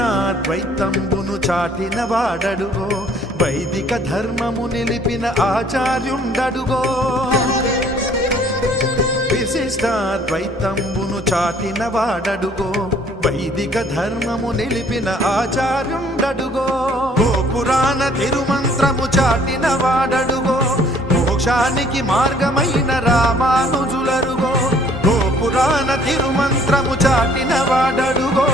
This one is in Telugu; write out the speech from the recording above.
విశిష్టాద్వైతంబును చాటిన వాడడుగో వైదిక ధర్మము నిలిపిన ఆచార్యుండడుగో విశిష్టాద్వైతంబును చాటిన వాడడుగో వైదిక ధర్మము నిలిపిన ఆచార్యుండడుగో గోపురాణ తిరుమంత్రము చాటిన వాడడుగో మోక్షానికి మార్గమైన రామానుజులరుగో గోపురాణ తిరుమంత్రము చాటిన వాడడుగో